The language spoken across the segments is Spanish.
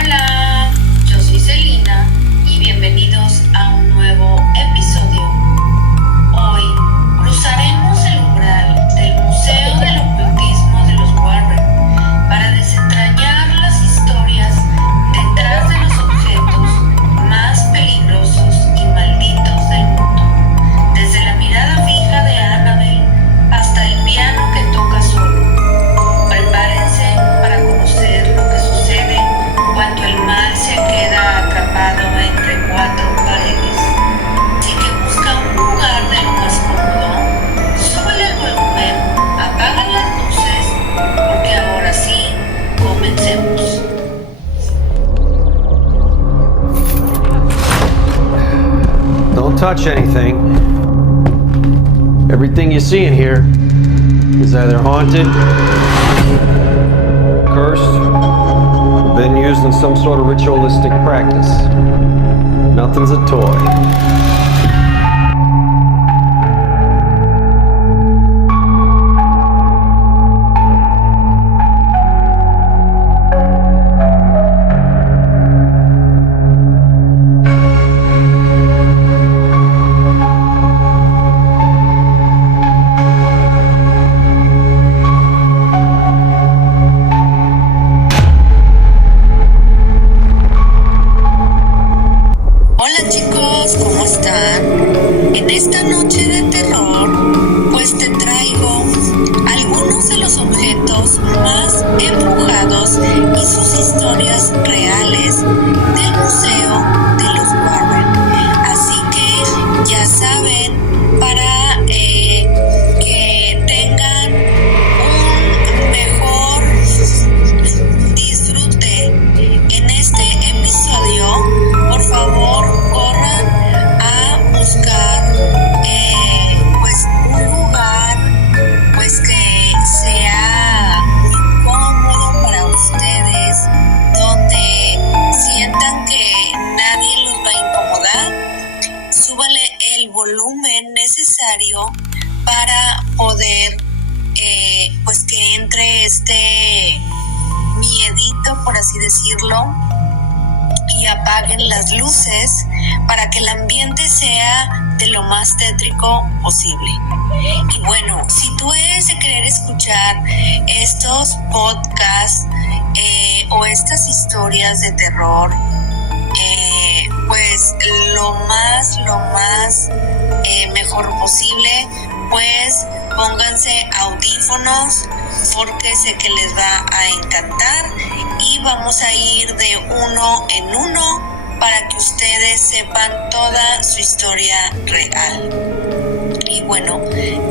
Hola, yo soy Celina y bienvenidos a un nuevo episodio. Hoy cruzaremos el umbral del Museo del Ocultismo de los Warren para desentrañar las historias detrás de los objetos más peligrosos y malditos del mundo, desde la mirada fija de Annabelle hasta el piano que toca solo. Prepárense para conocer lo que sucede cuando el mal se queda atrapado entre cuatro paredes. Si que busca un lugar de lo más cómodo, súbele el volumen, apaga las luces, porque ahora sí, comencemos. Don't touch anything. Everything you see in here is either haunted, cursed, or been used in some sort of ritualistic practice. Nothing's a toy. Hola chicos, ¿cómo están? En esta noche de terror, pues te traigo algunos de los objetos más embrujados y sus historias reales del Museo de los Warren. Así que ya saben, para que tengan un mejor disfrute en este episodio, por favor corran a buscar pues un lugar pues que sea muy cómodo para ustedes, donde sientan que nadie los va a incomodar. Súbale el volumen necesario para poder pues que entre este miedito, por así decirlo, y apaguen las luces para que el ambiente sea de lo más tétrico posible. Y bueno, si tú eres de querer escuchar estos podcasts o estas historias de terror, pues lo más mejor posible, pues pónganse audífonos, porque sé que les va a encantar y vamos a ir de uno en uno para que ustedes sepan toda su historia real. Y bueno,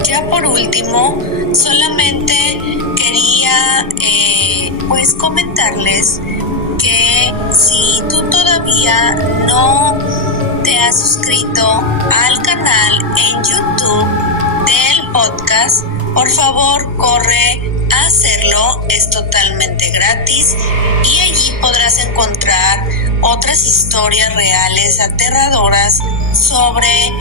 ya por último, solamente quería pues comentarles que si tú todavía no te has suscrito al canal en YouTube del podcast, por favor corre a hacerlo, es totalmente gratis y allí podrás encontrar otras historias reales aterradoras sobre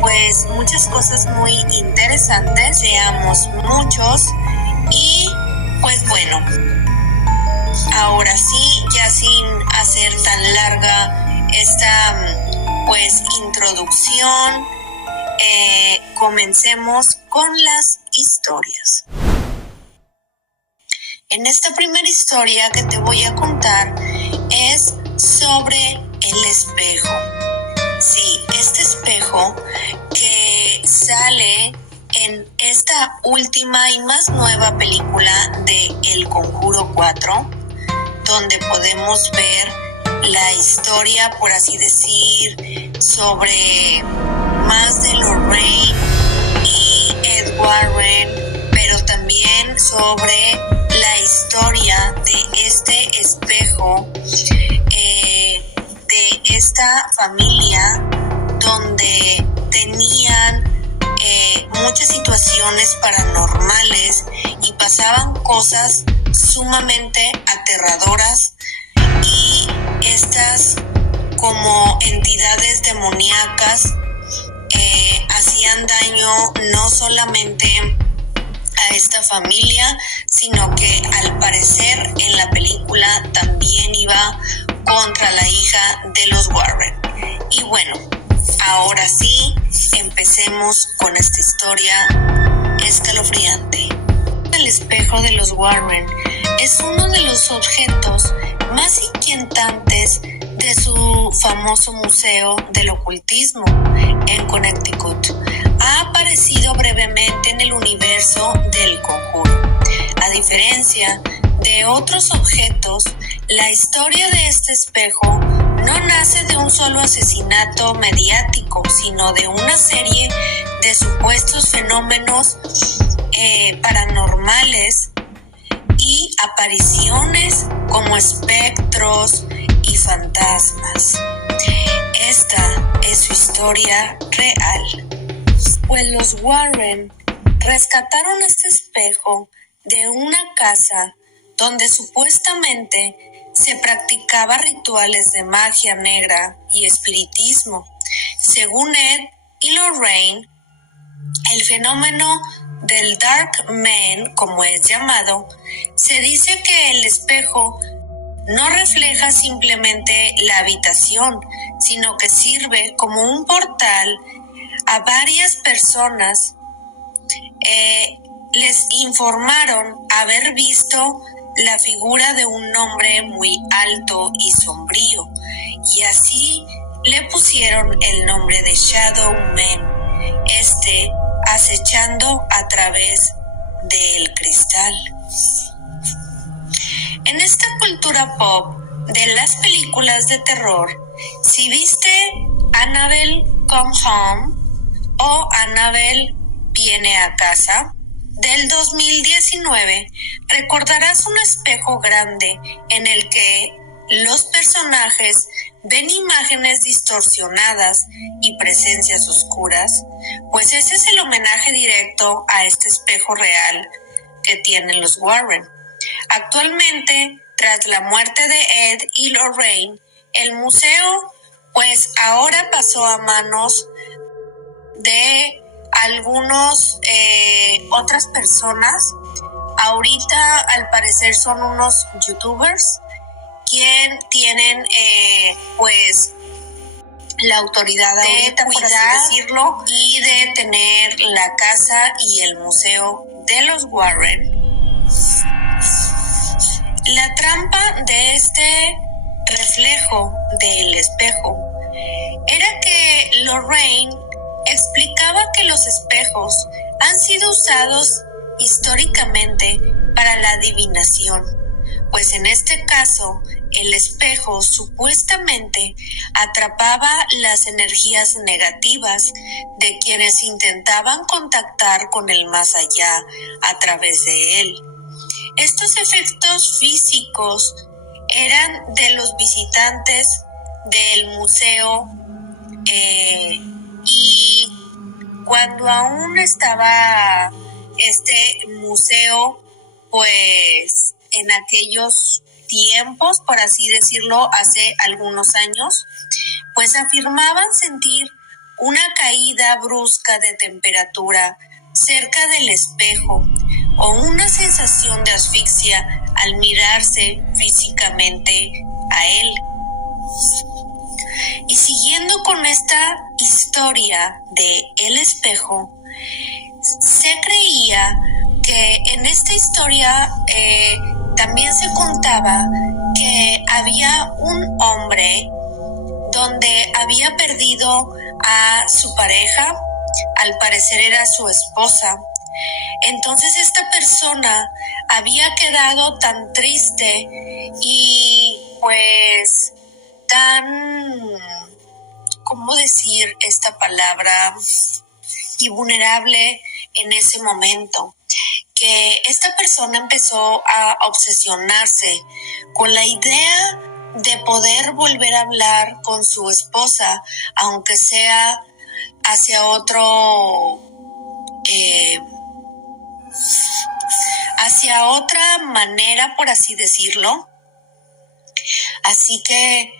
pues muchas cosas muy interesantes. Seamos muchos y pues bueno, ahora sí, ya sin hacer tan larga esta pues introducción, comencemos con las historias. En esta primera historia que te voy a contar es sobre el espejo. Sí, este espejo que sale en esta última y más nueva película de El Conjuro 4, donde podemos ver la historia, por así decir, sobre más de Lorraine y Ed Warren, pero también sobre la historia de este espejo, de esta familia donde tenían muchas situaciones paranormales y pasaban cosas sumamente aterradoras, y estas como entidades demoníacas hacían daño no solamente a esta familia, sino que al parecer en la película también iba contra la hija de los Warren. Y bueno, ahora sí, empecemos con esta historia escalofriante. El espejo de los Warren es uno de los objetos más inquietantes de su famoso Museo del Ocultismo en Connecticut. Ha aparecido brevemente en el universo del Conjuro. A diferencia de otros objetos, la historia de este espejo no nace de un solo asesinato mediático, sino de una serie de supuestos fenómenos paranormales y apariciones como espectros y fantasmas. Esta es su historia real. Pues los Warren rescataron este espejo de una casa donde supuestamente se practicaba rituales de magia negra y espiritismo. Según Ed y Lorraine, el fenómeno del Dark Man, como es llamado, se dice que el espejo no refleja simplemente la habitación, sino que sirve como un portal a varias personas. Les informaron haber visto la figura de un hombre muy alto y sombrío, y así le pusieron el nombre de Shadow Man, acechando a través del cristal. En esta cultura pop de las películas de terror, si viste Annabelle Come Home o Annabelle Viene a Casa del 2019, recordarás un espejo grande en el que los personajes ven imágenes distorsionadas y presencias oscuras, pues ese es el homenaje directo a este espejo real que tienen los Warren. Actualmente, tras la muerte de Ed y Lorraine, el museo pues ahora pasó a manos de algunos otras personas. Ahorita al parecer son unos youtubers quien tienen pues la autoridad de cuidar, así decirlo, y de tener la casa y el museo de los Warren. La trampa de este reflejo del espejo era que Lorraine explicaba que los espejos han sido usados históricamente para la adivinación, pues en este caso el espejo supuestamente atrapaba las energías negativas de quienes intentaban contactar con el más allá a través de él. Estos efectos físicos eran de los visitantes del museo y cuando aún estaba este museo, pues en aquellos tiempos, por así decirlo, hace algunos años, pues afirmaban sentir una caída brusca de temperatura cerca del espejo o una sensación de asfixia al mirarse físicamente a él. Y siguiendo con esta historia de el espejo, se creía que en esta historia también se contaba que había un hombre donde había perdido a su pareja, al parecer era su esposa. Entonces esta persona había quedado tan triste y pues tan, ¿cómo decir esta palabra? Y vulnerable en ese momento, que esta persona empezó a obsesionarse con la idea de poder volver a hablar con su esposa, aunque sea hacia otra manera, por así decirlo. Así que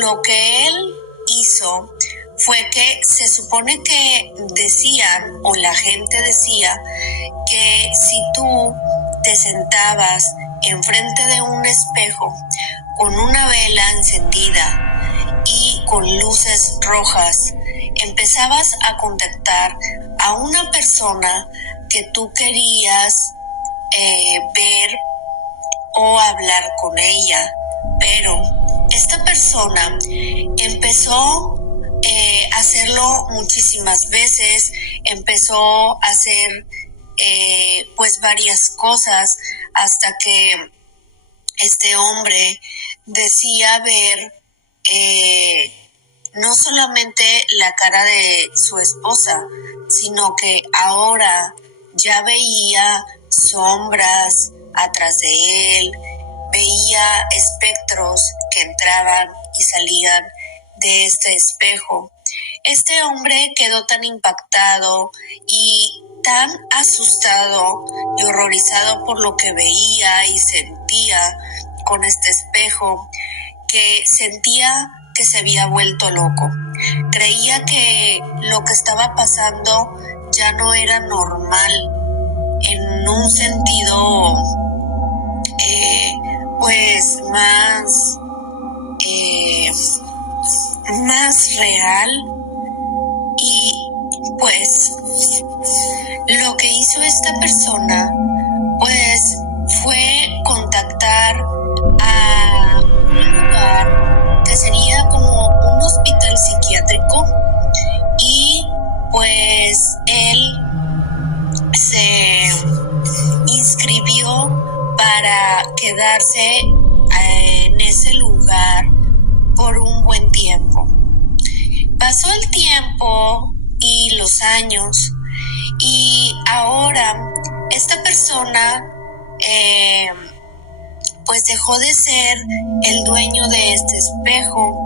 lo que él hizo fue que se supone que decían, o la gente decía, que si tú te sentabas enfrente de un espejo, con una vela encendida y con luces rojas, empezabas a contactar a una persona que tú querías ver o hablar con ella, pero esta persona empezó a hacerlo muchísimas veces, empezó a hacer pues varias cosas hasta que este hombre decía ver no solamente la cara de su esposa, sino que ahora ya veía sombras atrás de él, veía espectros que entraban y salían de este espejo. Este hombre quedó tan impactado y tan asustado y horrorizado por lo que veía y sentía con este espejo, que sentía que se había vuelto loco. Creía que lo que estaba pasando ya no era normal en un sentido pues más real, y pues lo que hizo esta persona pues fue contactar a un lugar que sería como un hospital psiquiátrico, y pues él se inscribió para quedarse en ese lugar por un buen tiempo. Pasó el tiempo y los años, y ahora esta persona pues dejó de ser el dueño de este espejo,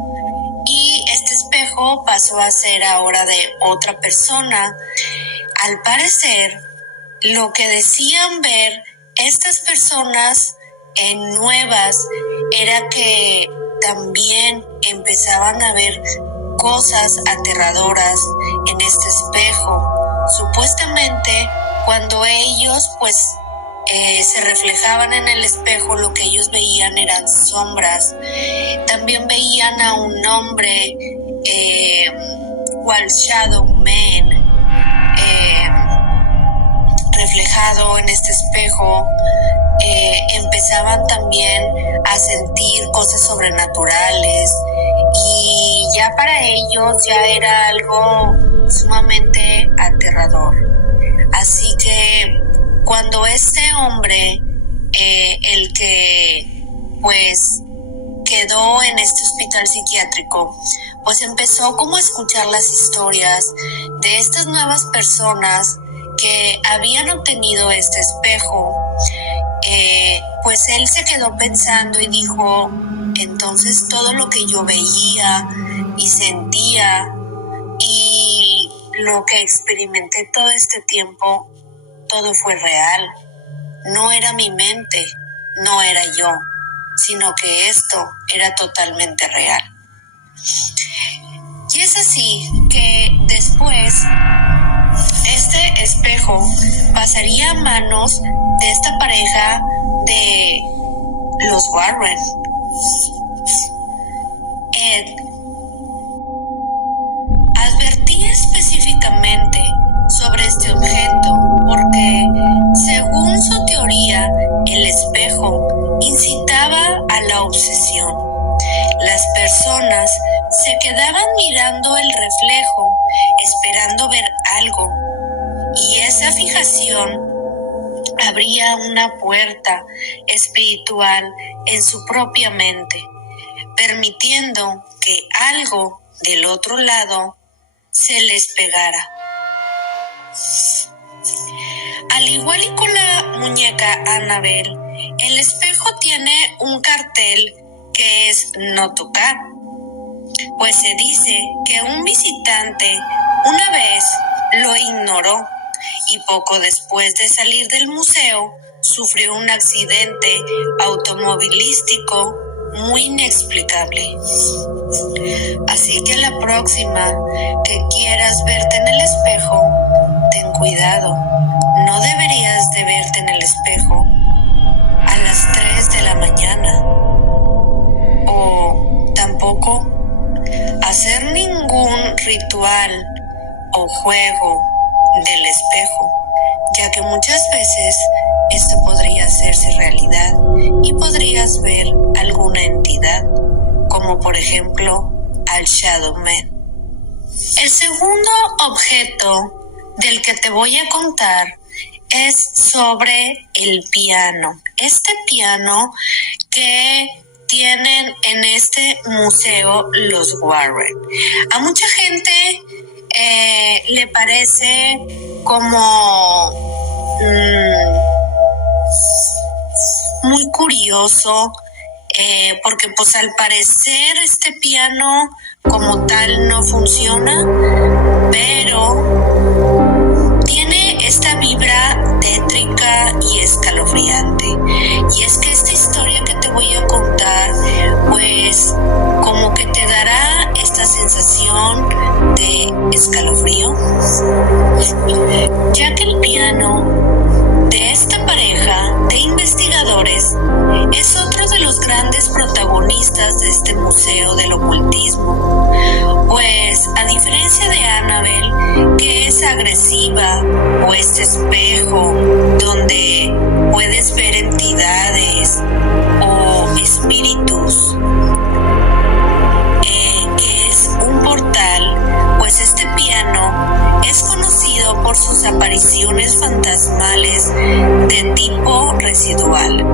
y este espejo pasó a ser ahora de otra persona. Al parecer, lo que decían ver estas personas nuevas era que también empezaban a ver cosas aterradoras en este espejo. Supuestamente, cuando ellos pues se reflejaban en el espejo, lo que ellos veían eran sombras. También veían a un hombre cual Shadow Man reflejado en este espejo. Empezaban también a sentir cosas sobrenaturales, y ya para ellos ya era algo sumamente aterrador. Así que cuando este hombre, el que pues quedó en este hospital psiquiátrico, pues empezó como a escuchar las historias de estas nuevas personas que habían obtenido este espejo, pues él se quedó pensando y dijo: entonces todo lo que yo veía y sentía y lo que experimenté todo este tiempo, todo fue real. No era mi mente, no era yo, sino que esto era totalmente real. Y es así que después este espejo pasaría a manos de esta pareja de los Warren. Ed advertía específicamente sobre este objeto porque, según su teoría, el espejo incitaba a la obsesión. Las personas se quedaban mirando el reflejo, esperando ver algo, y esa fijación abría una puerta espiritual en su propia mente, permitiendo que algo del otro lado se les pegara. Al igual y con la muñeca Annabelle, el espejo tiene un cartel que es no tocar, pues se dice que un visitante una vez lo ignoró y poco después de salir del museo sufrió un accidente automovilístico muy inexplicable. Así que la próxima que quieras verte en el espejo, ten cuidado. No deberías de verte en el espejo a las 3 de la mañana. ritual o juego del espejo, ya que muchas veces esto podría hacerse realidad y podrías ver alguna entidad, como por ejemplo al Shadow Man. El segundo objeto del que te voy a contar es sobre el piano. Este piano que tienen en este museo los Warren. A mucha gente le parece como muy curioso, porque pues al parecer este piano como tal no funciona, pero tiene esta vibra tétrica y escalofriante. Y es que esta historia que te voy a contar, pues como que te dará esta sensación de escalofrío, ya que el piano de esta pareja de investigadores es otro de los grandes protagonistas de este museo del ocultismo, pues a diferencia de Annabelle, que es agresiva, o este espejo donde puedes ver entidades o espíritus, que es un portal, pues este piano es conocido por sus apariciones fantasmales de tipo residual.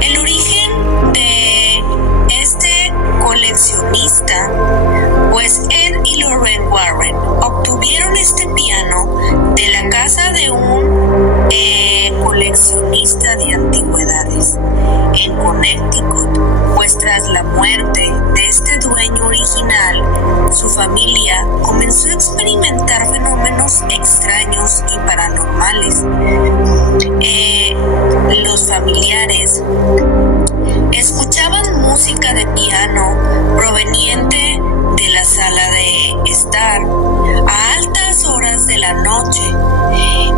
El origen de este coleccionista, pues Ed y Lorraine Warren obtuvieron este piano de la casa de un coleccionista de antigüedades en Connecticut, pues tras la muerte de este dueño original, su familia comenzó a experimentar fenómenos extraños y paranormales. Los familiares escuchaban música de piano proveniente de la sala de estar a altas horas de la noche,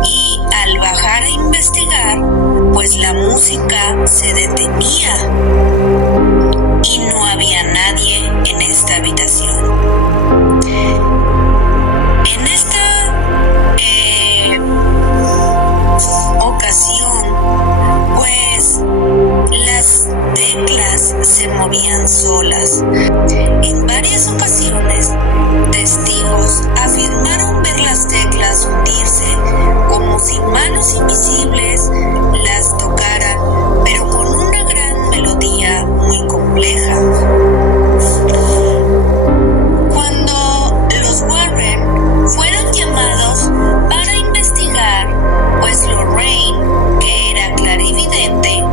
y al bajar a investigar, pues la música se detenía y no había nadie en esta habitación. En esta ocasión, pues las teclas se movían solas. En varias ocasiones, testigos afirmaron ver las teclas hundirse como si manos invisibles las tocaran, pero con una gran melodía muy compleja. Cuando los Warren fueron llamados para investigar, pues Lorraine, que era clarividente,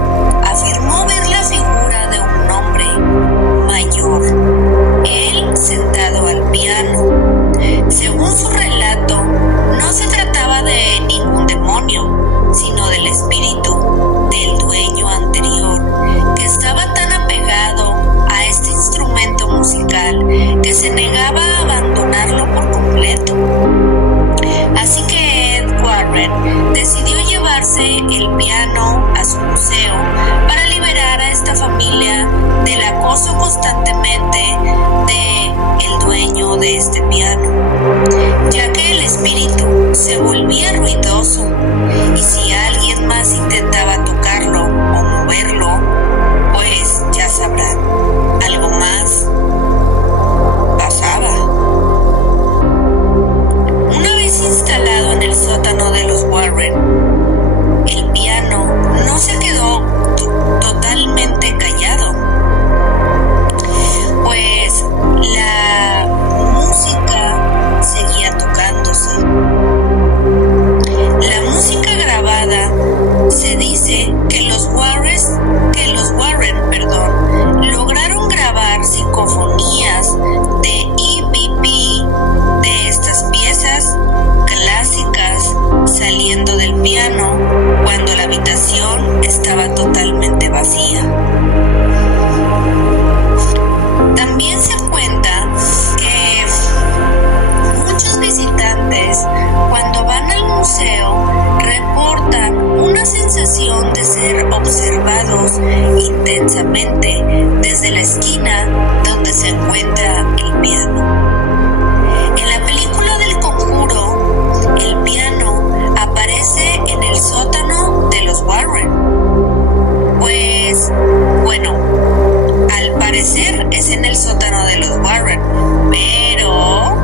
afirmó ver la figura de un hombre mayor, él sentado al piano. Según su relato, no se trataba de ningún demonio, sino del espíritu del dueño anterior, que estaba tan apegado a este instrumento musical que se negaba a abandonarlo por completo. Así que Ed Warren decidió llevarse el piano a su museo para liberar a esta familia del acoso constantemente de el dueño de este piano, ya que el espíritu se volvía ruidoso y si alguien más intentaba tocarlo o moverlo, pues ya sabrán, algo más pasaba. Una vez instalado en el sótano de los Warren, el piano no se quedó totalmente callado, pues la música seguía tocándose. La intensamente desde la esquina donde se encuentra el piano. En la película del Conjuro, el piano aparece en el sótano de los Warren. Pues, bueno, al parecer es en el sótano de los Warren, pero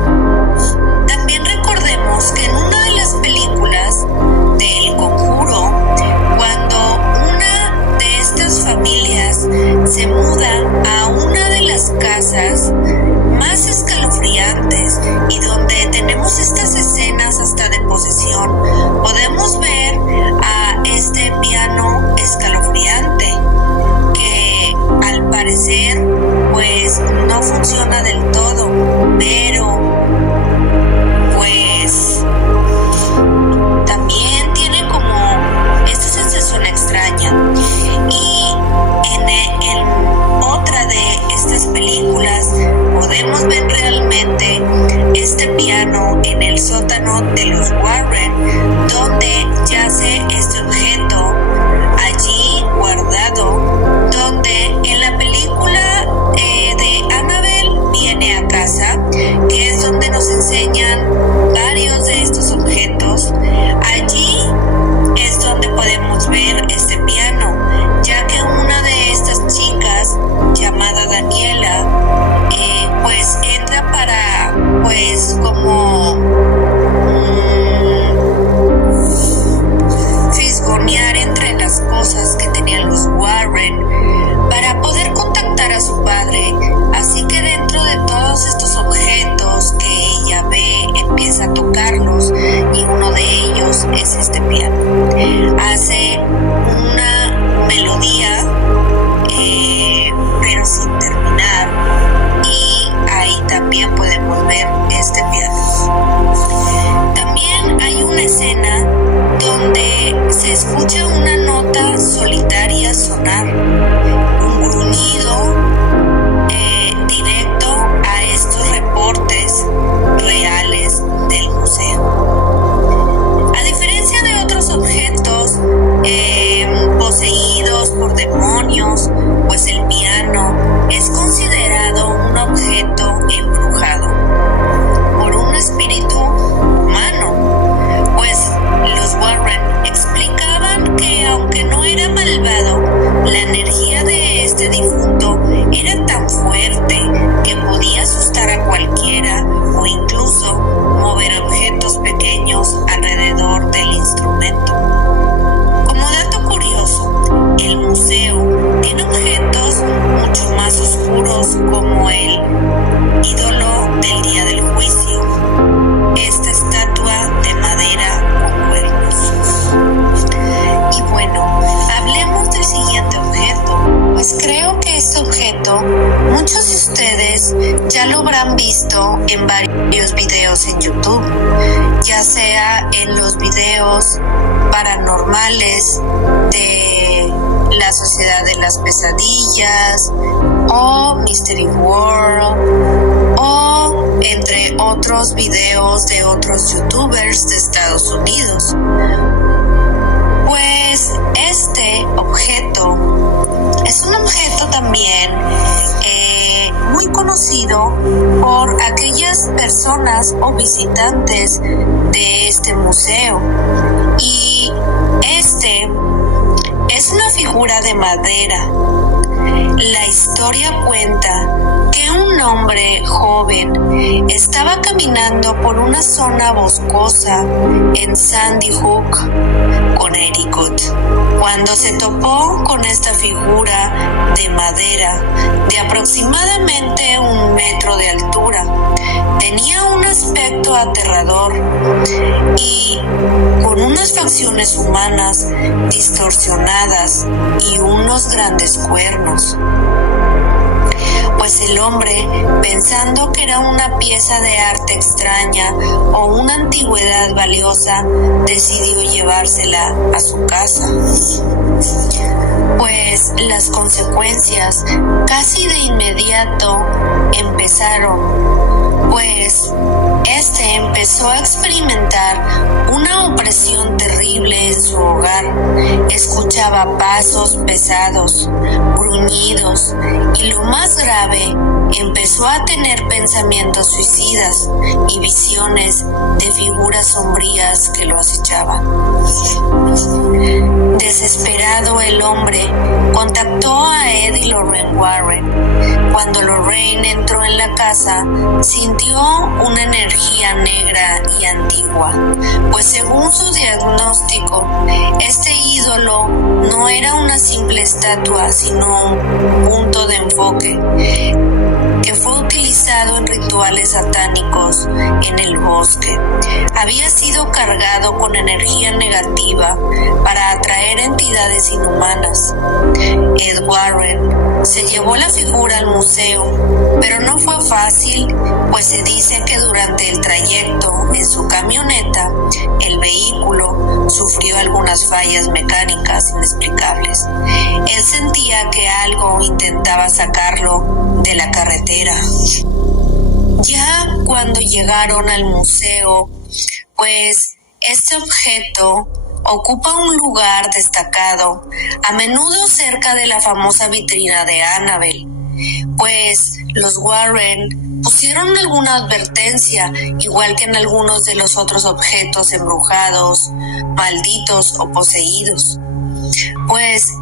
también recordemos que en una de las películas del Conjuro, cuando una de estas familias se muda a una de las casas más escalofriantes y donde tenemos estas escenas hasta de posesión, podemos ver a este piano escalofriante que al parecer pues no funciona del todo, pero pues también tiene como esta sensación extraña. Y en otra de estas películas podemos ver realmente este piano en el sótano de los Warren, donde yace este objeto allí guardado, donde en la película de Annabelle viene a casa, que es donde nos enseñan varios de estos objetos. Allí es donde podemos ver este piano, ya que una de estas chicas llamada Daniela pues entra para pues como fisgonear entre las cosas que tenían los Warren para poder contactar a su padre. Así que dentro de todos estos objetos que ella ve, empieza a tocarlos, y uno de ellos es este piano. Hace una melodía pero sin terminar, y ahí también podemos ver este piano. También hay una escena donde se escucha una nota solitaria sonar, un gruñido directo a estos reportes reales del museo. A diferencia de otros objetos poseídos por demonios, pues el piano es considerado un objeto embrujado por un espíritu humano, pues los Warren explicaban que aunque no era malvado, la energía de este difunto era tan fuerte que podía asustar a cualquiera o incluso mover objetos pequeños alrededor del instrumento. Como dato curioso, el museo tiene objetos mucho más oscuros como el ídolo del día del juicio, esta estatua de madera con cuernos. Y bueno, hablemos del siguiente objeto, pues creo que este objeto muchos de ustedes ya lo habrán visto en varios videos en YouTube, ya sea en los videos paranormales de la Sociedad de las Pesadillas o Mystery World, o entre otros videos de otros youtubers de Estados Unidos. Pues este objeto es un objeto también muy conocido por aquellas personas o visitantes de este museo, y este es una figura de madera. La historia cuenta que un hombre joven estaba caminando por una zona boscosa en Sandy Hook, Connecticut, cuando se topó con esta figura de madera de aproximadamente 1 metro de altura. Tenía un aspecto aterrador y con unas facciones humanas distorsionadas y unos grandes cuernos. Pues el hombre, pensando que era una pieza de arte extraña o una antigüedad valiosa, decidió llevársela a su casa. Pues las consecuencias casi de inmediato empezaron, pues este empezó a experimentar una opresión terrible en su hogar. Escuchaba pasos pesados, gruñidos y, lo más grave, empezó a tener pensamientos suicidas y visiones de figuras sombrías que lo acechaban. Desesperado, el hombre contactó a Ed y Lorraine Warren. Cuando Lorraine entró en la casa, sintió una energía negra y antigua, pues según su diagnóstico, este ídolo no era una simple estatua, sino un punto de enfoque que fue utilizado en rituales satánicos en el bosque. Había sido cargado con energía negativa para atraer entidades inhumanas. Ed Warren se llevó la figura al museo, pero no fue fácil, pues se dice que durante el trayecto en su camioneta, el vehículo sufrió algunas fallas mecánicas inexplicables. Él sentía que algo intentaba sacarlo de la carretera. Ya cuando llegaron al museo, pues este objeto ocupa un lugar destacado, a menudo cerca de la famosa vitrina de Annabelle, pues los Warren pusieron alguna advertencia, igual que en algunos de los otros objetos embrujados, malditos o poseídos. Pues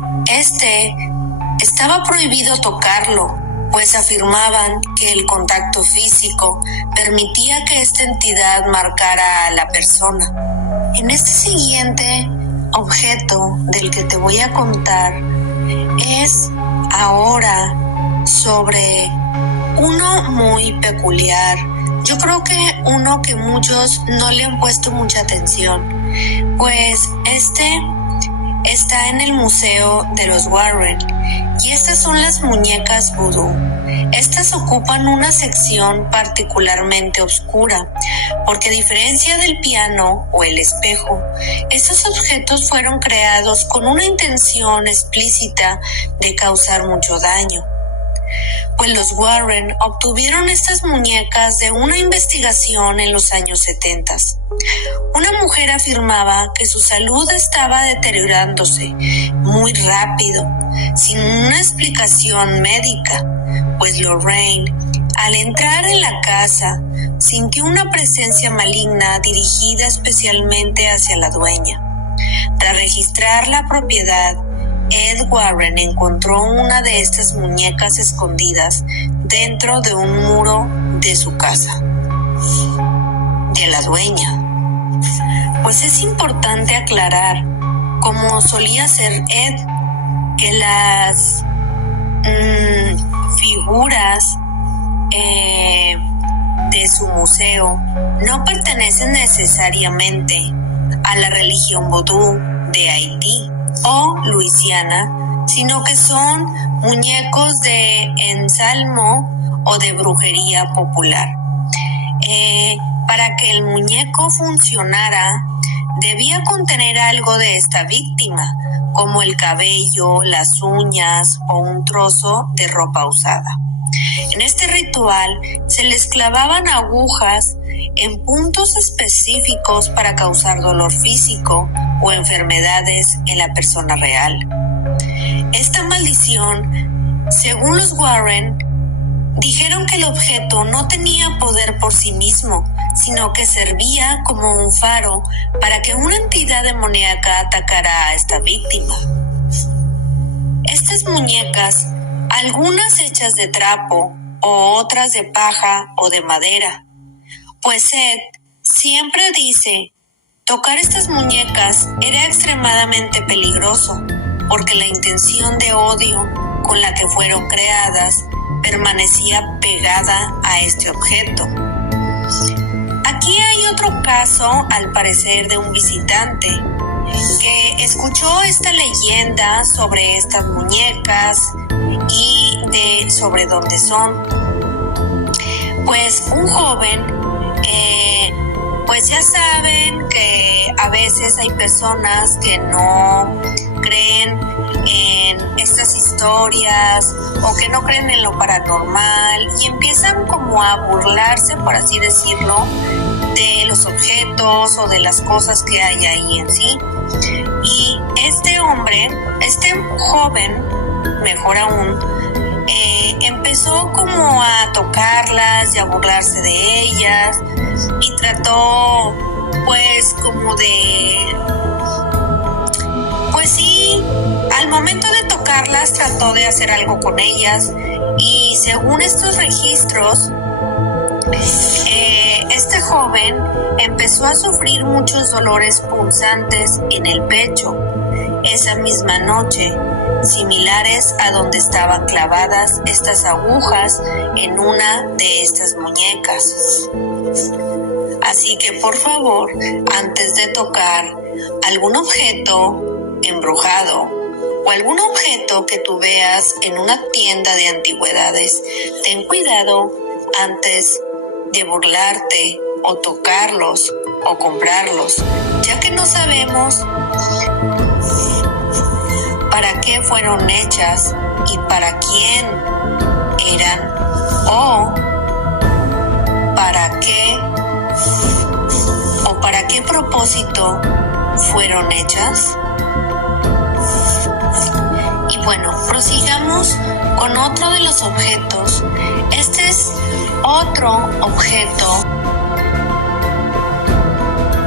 estaba prohibido tocarlo, pues afirmaban que el contacto físico permitía que esta entidad marcara a la persona. En este siguiente objeto del que te voy a contar es ahora sobre uno muy peculiar. Yo creo que uno que muchos no le han puesto mucha atención, pues está en el museo de los Warren, y estas son las muñecas vudú. Estas ocupan una sección particularmente oscura, porque a diferencia del piano o el espejo, estos objetos fueron creados con una intención explícita de causar mucho daño. Pues los Warren obtuvieron estas muñecas de una investigación en los años 70. Una mujer afirmaba que su salud estaba deteriorándose muy rápido, sin una explicación médica, pues Lorraine, al entrar en la casa, sintió una presencia maligna dirigida especialmente hacia la dueña. Tras registrar la propiedad, Ed Warren encontró una de estas muñecas escondidas dentro de un muro de su casa, de la dueña. Pues es importante aclarar, como solía hacer Ed, que las figuras de su museo no pertenecen necesariamente a la religión vodú de Haití o Luisiana, sino que son muñecos de ensalmo o de brujería popular. Para que el muñeco funcionara, debía contener algo de esta víctima, como el cabello, las uñas o un trozo de ropa usada. En este ritual se les clavaban agujas en puntos específicos para causar dolor físico o enfermedades en la persona real. Esta maldición, según los Warren, dijeron que el objeto no tenía poder por sí mismo, sino que servía como un faro para que una entidad demoníaca atacara a esta víctima. Estas muñecas, algunas hechas de trapo o otras de paja o de madera, pues Ed siempre dice, tocar estas muñecas era extremadamente peligroso, porque la intención de odio con la que fueron creadas permanecía pegada a este objeto. Aquí hay otro caso, al parecer, de un visitante que escuchó esta leyenda sobre estas muñecas y sobre dónde son. Pues un joven, pues ya saben que a veces hay personas que no creen en estas historias o que no creen en lo paranormal y empiezan como a burlarse, por así decirlo, de los objetos o de las cosas que hay ahí en sí. Y este joven mejor aún, empezó como a tocarlas y a burlarse de ellas y trató pues como de, pues sí, al momento de tocarlas trató de hacer algo con ellas y según estos registros, este joven empezó a sufrir muchos dolores punzantes en el pecho esa misma noche, similares a donde estaban clavadas estas agujas en una de estas muñecas. Así que por favor, antes de tocar algún objeto embrujado o algún objeto que tú veas en una tienda de antigüedades, ten cuidado antes de burlarte o tocarlos o comprarlos, ya que no sabemos para qué fueron hechas y para quién eran o para qué propósito fueron hechas. Y bueno, prosigamos con otro de los objetos. Este es otro objeto,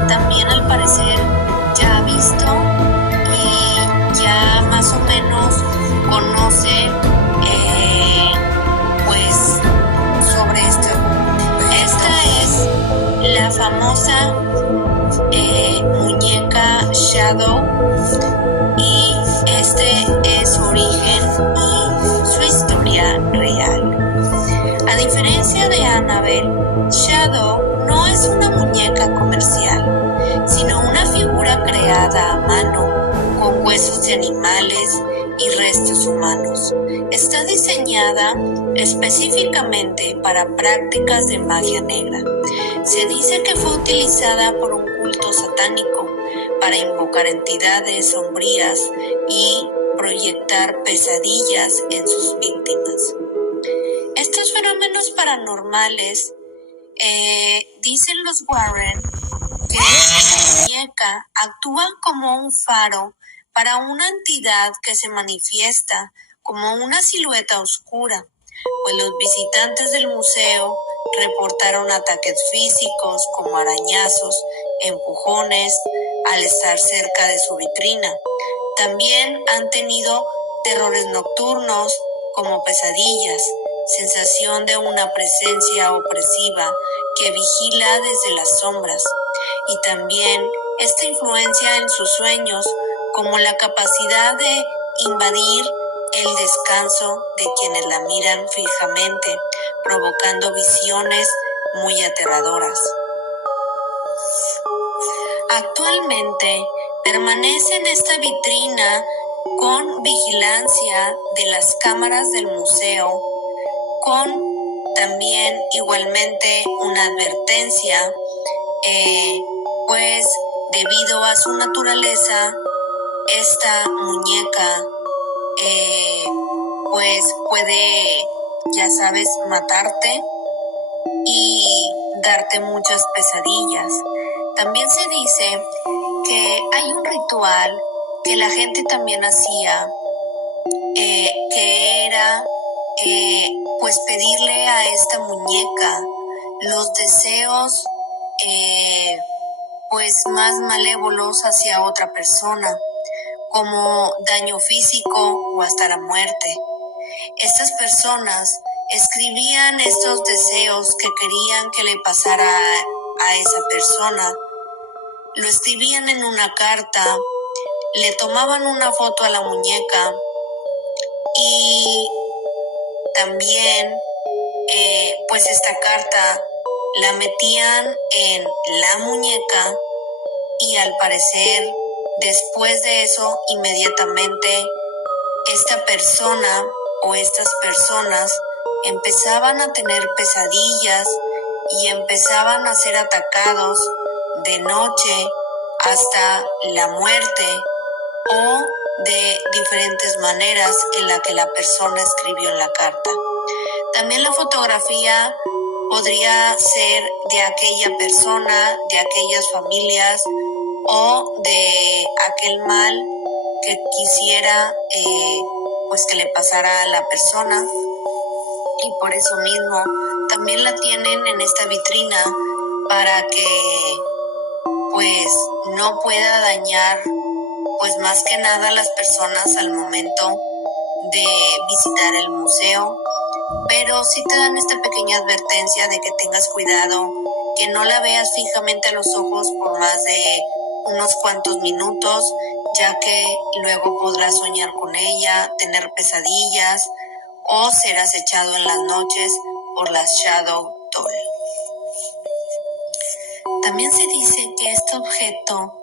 también al parecer ya visto y ya más o menos conoce pues sobre esto. Esta es la famosa muñeca Shadow y este es su origen y su historia real. A diferencia de Annabelle, Shadow no es una muñeca comercial, sino una figura creada a mano con huesos de animales y restos humanos. Está diseñada específicamente para prácticas de magia negra. Se dice que fue utilizada por un culto satánico para invocar entidades sombrías y proyectar pesadillas en sus víctimas. Estos fenómenos paranormales, dicen los Warren, que la muñeca actúa como un faro para una entidad que se manifiesta como una silueta oscura, pues los visitantes del museo reportaron ataques físicos como arañazos, empujones al estar cerca de su vitrina. También han tenido terrores nocturnos como pesadillas, sensación de una presencia opresiva que vigila desde las sombras, y también esta influencia en sus sueños como la capacidad de invadir el descanso de quienes la miran fijamente, provocando visiones muy aterradoras. Actualmente permanece en esta vitrina con vigilancia de las cámaras del museo, con también igualmente una advertencia, pues debido a su naturaleza, esta muñeca pues puede, ya sabes, matarte y darte muchas pesadillas. También se dice que hay un ritual que la gente también hacía, que era pues pedirle a esta muñeca los deseos pues más malévolos hacia otra persona, como daño físico o hasta la muerte. Estas personas escribían estos deseos que querían que le pasara a esa persona, lo escribían en una carta, le tomaban una foto a la muñeca y también pues esta carta la metían en la muñeca y al parecer después de eso inmediatamente esta persona o estas personas empezaban a tener pesadillas y empezaban a ser atacados de noche hasta la muerte o de diferentes maneras en la que la persona escribió en la carta. También la fotografía podría ser de aquella persona, de aquellas familias o de aquel mal que quisiera pues que le pasara a la persona, y por eso mismo también la tienen en esta vitrina para que pues no pueda dañar pues más que nada a las personas al momento de visitar el museo, pero sí te dan esta pequeña advertencia de que tengas cuidado, que no la veas fijamente a los ojos por más de unos cuantos minutos, ya que luego podrás soñar con ella, tener pesadillas o ser acechado en las noches por las Shadow Doll. También se dice que este objeto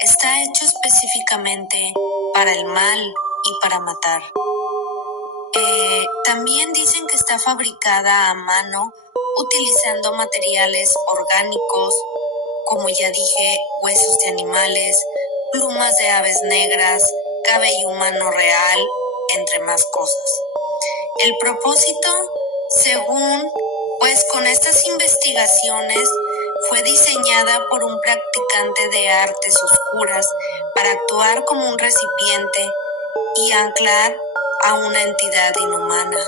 está hecho específicamente para el mal y para matar. También dicen que está fabricada a mano utilizando materiales orgánicos, como ya dije, huesos de animales, plumas de aves negras, cabello humano real, entre más cosas. El propósito, según pues con estas investigaciones, fue diseñada por un practicante de artes oscuras para actuar como un recipiente y anclar a una entidad inhumana.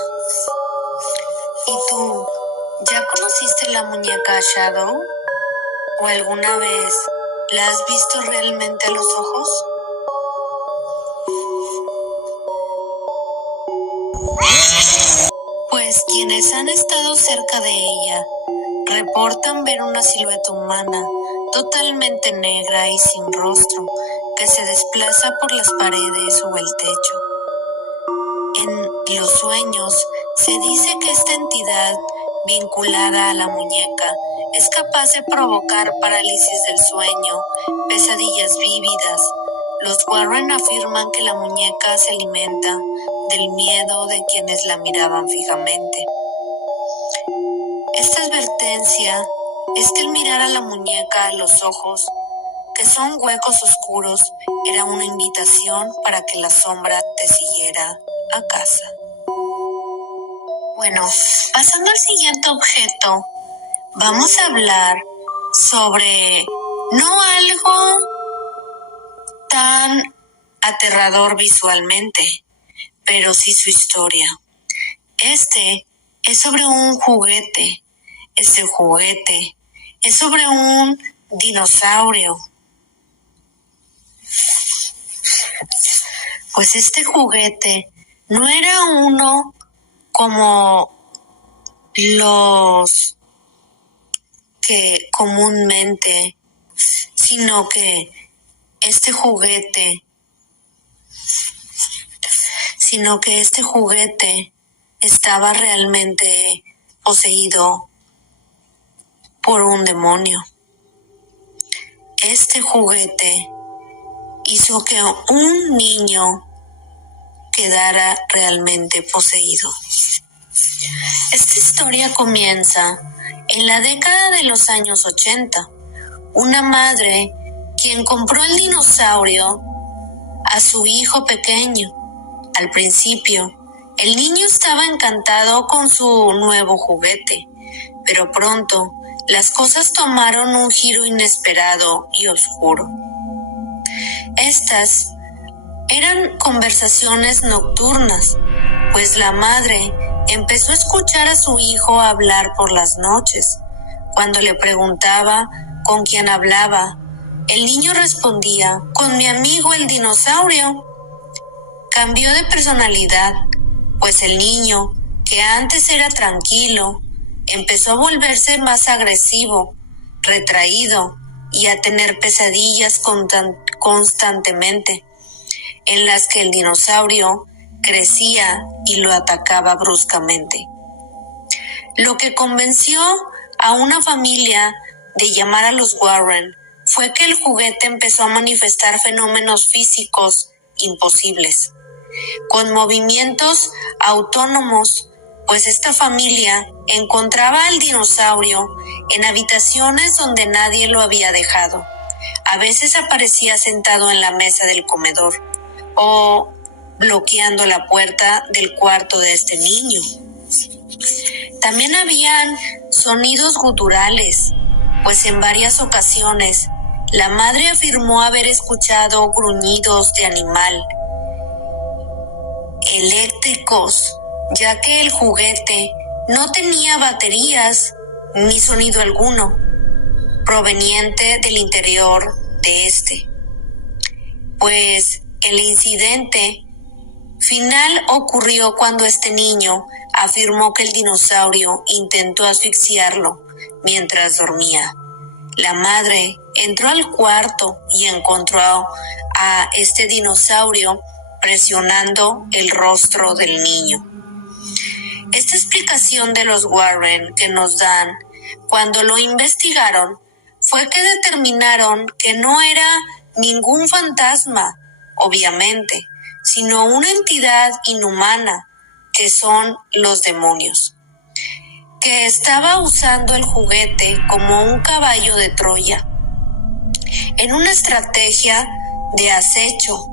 ¿Y tú, ya conociste la muñeca Shadow? ¿O alguna vez la has visto realmente a los ojos? Pues quienes han estado cerca de ella reportan ver una silueta humana totalmente negra y sin rostro que se desplaza por las paredes o el techo. En los sueños se dice que esta entidad vinculada a la muñeca es capaz de provocar parálisis del sueño, pesadillas vívidas. Los Warren afirman que la muñeca se alimenta del miedo de quienes la miraban fijamente. Esta advertencia es que el mirar a la muñeca a los ojos, que son huecos oscuros, era una invitación para que la sombra te siguiera a casa. Bueno, pasando al siguiente objeto, vamos a hablar sobre no algo tan aterrador visualmente, pero sí su historia. Este es sobre un juguete. Este juguete es sobre un dinosaurio. Pues este juguete no era uno como los que comúnmente, sino que este juguete estaba realmente poseído por un demonio. Este juguete hizo que un niño quedara realmente poseído. Esta historia comienza en la década de los años 80. Una madre quien compró el dinosaurio a su hijo pequeño. Al principio, el niño estaba encantado con su nuevo juguete, pero pronto las cosas tomaron un giro inesperado y oscuro. Estas eran conversaciones nocturnas, pues la madre empezó a escuchar a su hijo hablar por las noches. Cuando le preguntaba con quién hablaba, el niño respondía: con mi amigo el dinosaurio. Cambió de personalidad, pues el niño, que antes era tranquilo, empezó a volverse más agresivo, retraído y a tener pesadillas constantemente, en las que el dinosaurio crecía y lo atacaba bruscamente. Lo que convenció a una familia de llamar a los Warren fue que el juguete empezó a manifestar fenómenos físicos imposibles, con movimientos autónomos, pues esta familia encontraba al dinosaurio en habitaciones donde nadie lo había dejado. A veces aparecía sentado en la mesa del comedor o bloqueando la puerta del cuarto de este niño. También habían sonidos guturales, pues en varias ocasiones la madre afirmó haber escuchado gruñidos de animal eléctricos, ya que el juguete no tenía baterías ni sonido alguno proveniente del interior de este. Pues el incidente final ocurrió cuando este niño afirmó que el dinosaurio intentó asfixiarlo mientras dormía. La madre entró al cuarto y encontró a este dinosaurio presionando el rostro del niño. Esta explicación de los Warren que nos dan cuando lo investigaron fue que determinaron que no era ningún fantasma, obviamente, sino una entidad inhumana, que son los demonios, que estaba usando el juguete como un caballo de Troya, en una estrategia de acecho.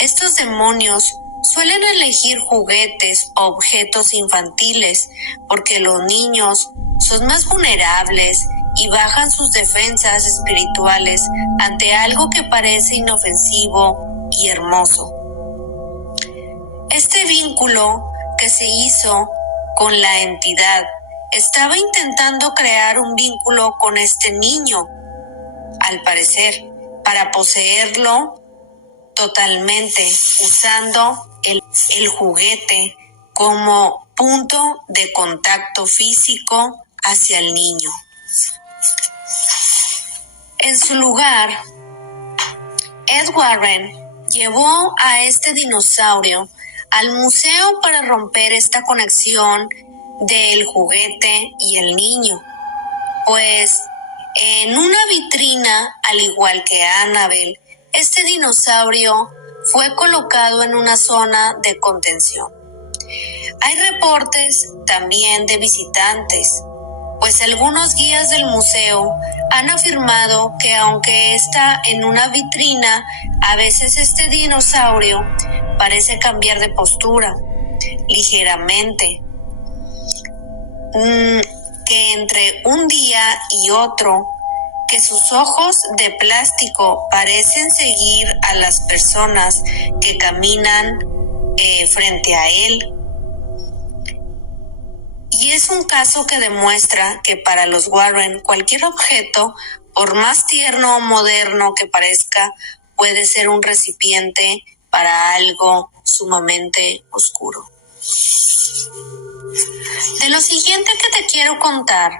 Estos demonios suelen elegir juguetes o objetos infantiles porque los niños son más vulnerables y bajan sus defensas espirituales ante algo que parece inofensivo y hermoso. Este vínculo que se hizo con la entidad estaba intentando crear un vínculo con este niño, al parecer, para poseerlo totalmente, usando el juguete como punto de contacto físico hacia el niño. En su lugar, Ed Warren llevó a este dinosaurio al museo para romper esta conexión del juguete y el niño, pues en una vitrina, al igual que Annabelle, este dinosaurio fue colocado en una zona de contención. Hay reportes también de visitantes, pues algunos guías del museo han afirmado que aunque está en una vitrina, a veces este dinosaurio parece cambiar de postura ligeramente, que entre un día y otro, que sus ojos de plástico parecen seguir a las personas que caminan frente a él. Y es un caso que demuestra que para los Warren cualquier objeto, por más tierno o moderno que parezca, puede ser un recipiente para algo sumamente oscuro. De lo siguiente que te quiero contar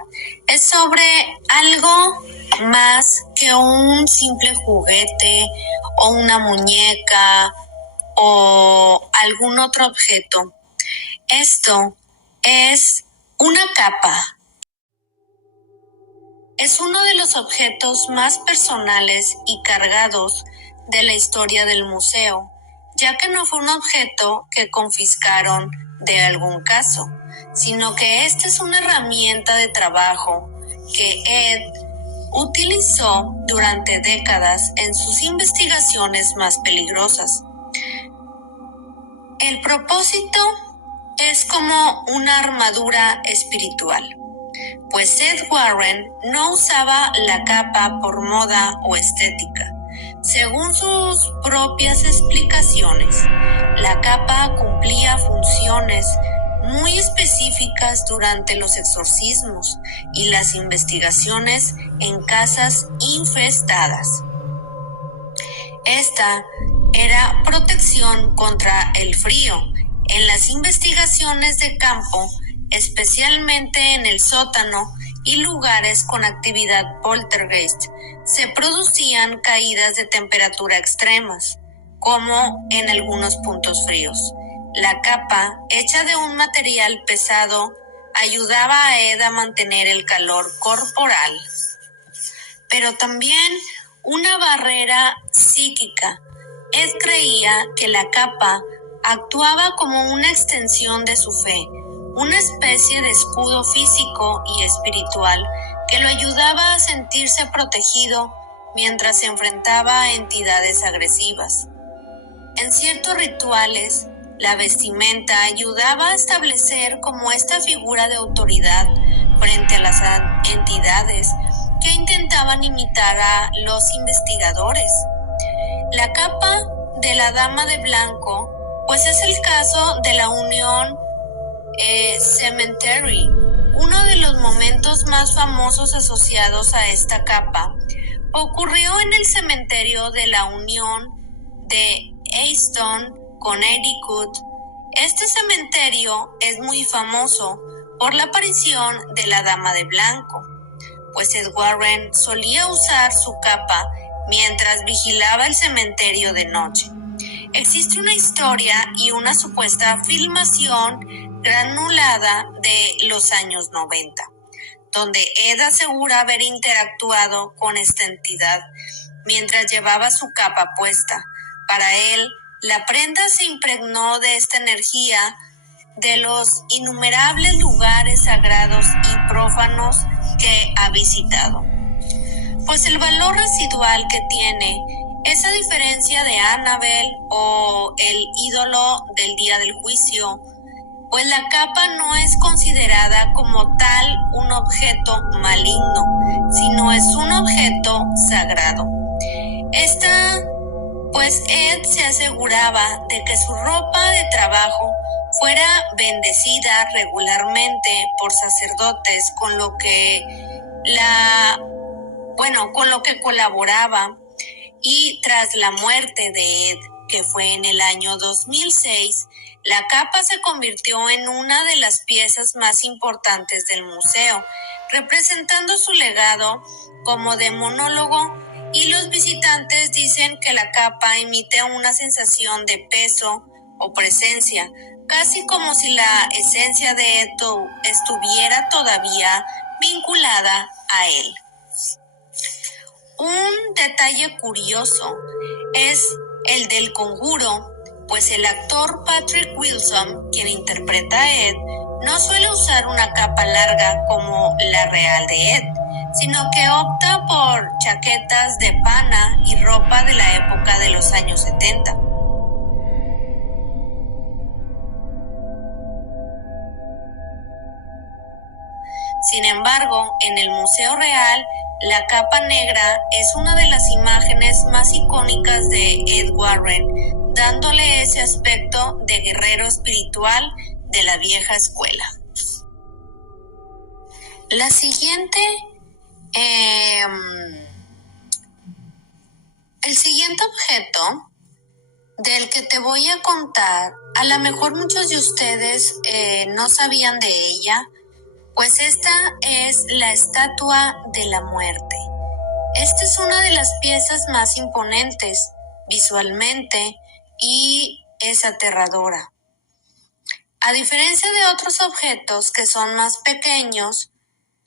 es sobre algo más que un simple juguete o una muñeca o algún otro objeto. Esto es una capa. Es uno de los objetos más personales y cargados de la historia del museo, ya que no fue un objeto que confiscaron de algún caso, sino que esta es una herramienta de trabajo que Ed utilizó durante décadas en sus investigaciones más peligrosas. El propósito es como una armadura espiritual, pues Ed Warren no usaba la capa por moda o estética. Según sus propias explicaciones, la capa cumplía funciones muy específicas durante los exorcismos y las investigaciones en casas infestadas. Esta era protección contra el frío en las investigaciones de campo, especialmente en el sótano y lugares con actividad poltergeist. Se producían caídas de temperatura extremas, como en algunos puntos fríos. La capa, hecha de un material pesado, ayudaba a Ed a mantener el calor corporal, pero también una barrera psíquica. Ed creía que la capa actuaba como una extensión de su fe, una especie de escudo físico y espiritual que lo ayudaba a sentirse protegido mientras se enfrentaba a entidades agresivas. En ciertos rituales, la vestimenta ayudaba a establecer como esta figura de autoridad frente a las entidades que intentaban imitar a los investigadores. La capa de la Dama de Blanco Pues es el caso de la Union Cemetery, uno de los momentos más famosos asociados a esta capa. Ocurrió en el cementerio de la Unión de Easton, Connecticut. Este cementerio es muy famoso por la aparición de la Dama de Blanco, pues Ed Warren solía usar su capa mientras vigilaba el cementerio de noche. Existe una historia y una supuesta filmación granulada de los años 90, donde Ed asegura haber interactuado con esta entidad mientras llevaba su capa puesta. Para él, la prenda se impregnó de esta energía de los innumerables lugares sagrados y prófanos que ha visitado. Pues el valor residual que tiene es, a diferencia de Annabelle o el ídolo del día del juicio, pues la capa no es considerada como tal un objeto maligno, sino es un objeto sagrado. Pues Ed se aseguraba de que su ropa de trabajo fuera bendecida regularmente por sacerdotes, con lo que colaboraba, y tras la muerte de Ed, que fue en el año 2006, la capa se convirtió en una de las piezas más importantes del museo, representando su legado como demonólogo, y los visitantes dicen que la capa emite una sensación de peso o presencia, casi como si la esencia de Ed estuviera todavía vinculada a él. Un detalle curioso es el del conjuro, pues el actor Patrick Wilson, quien interpreta a Ed, no suele usar una capa larga como la real de Ed, sino que opta por chaquetas de pana y ropa de la época de los años 70. Sin embargo, en el Museo Real, la capa negra es una de las imágenes más icónicas de Ed Warren, dándole ese aspecto de guerrero espiritual de la vieja escuela. La siguiente, el siguiente objeto del que te voy a contar, a lo mejor muchos de ustedes no sabían de ella, pues esta es la Estatua de la Muerte. Esta es una de las piezas más imponentes visualmente y es aterradora. A diferencia de otros objetos que son más pequeños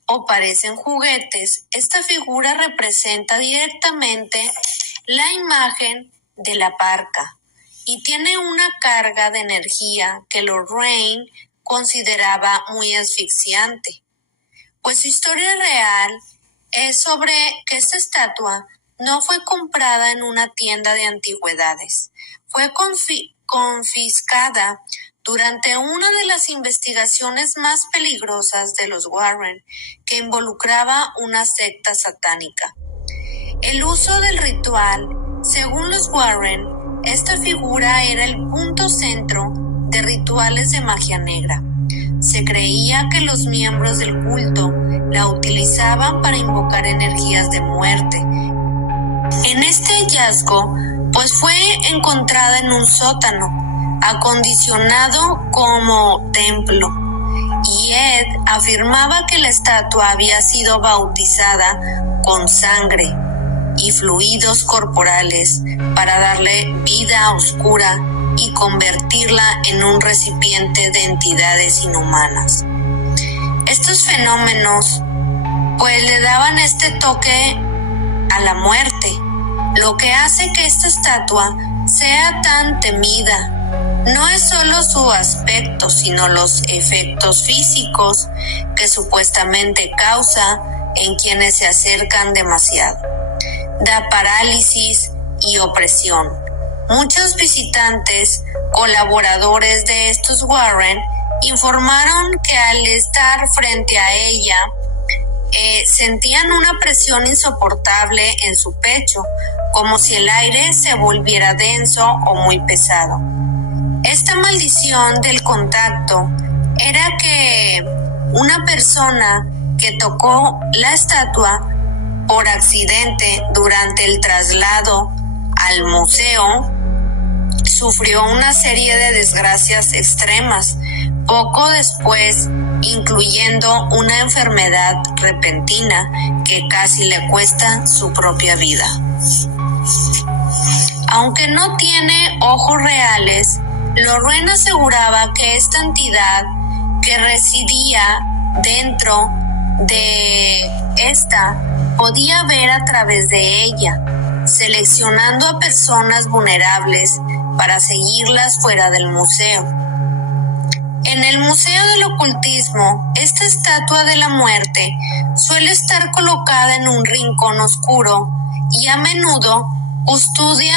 o parecen juguetes, esta figura representa directamente la imagen de la parca y tiene una carga de energía que Lorraine consideraba muy asfixiante, pues su historia real es sobre que esta estatua no fue comprada en una tienda de antigüedades, fue confiscada durante una de las investigaciones más peligrosas de los Warren, que involucraba una secta satánica. El uso del ritual, según los Warren, esta figura era el punto centro de rituales de magia negra. Se creía que los miembros del culto la utilizaban para invocar energías de muerte. En este hallazgo, pues fue encontrada en un sótano, acondicionado como templo, y Ed afirmaba que la estatua había sido bautizada con sangre y fluidos corporales para darle vida oscura y convertirla en un recipiente de entidades inhumanas. Estos fenómenos pues le daban este toque a la muerte, lo que hace que esta estatua sea tan temida. No es solo su aspecto, sino los efectos físicos que supuestamente causa en quienes se acercan demasiado. Da parálisis y opresión. Muchos visitantes, colaboradores de estos Warren, informaron que al estar frente a ella, sentían una presión insoportable en su pecho, como si el aire se volviera denso o muy pesado. Esta maldición del contacto era que una persona que tocó la estatua por accidente durante el traslado al museo sufrió una serie de desgracias extremas poco después, incluyendo una enfermedad repentina que casi le cuesta su propia vida. Aunque no tiene ojos reales, Lorraine aseguraba que esta entidad que residía dentro de esta podía ver a través de ella, seleccionando a personas vulnerables para seguirlas fuera del museo. En el Museo del Ocultismo, esta estatua de la muerte suele estar colocada en un rincón oscuro y a menudo custodia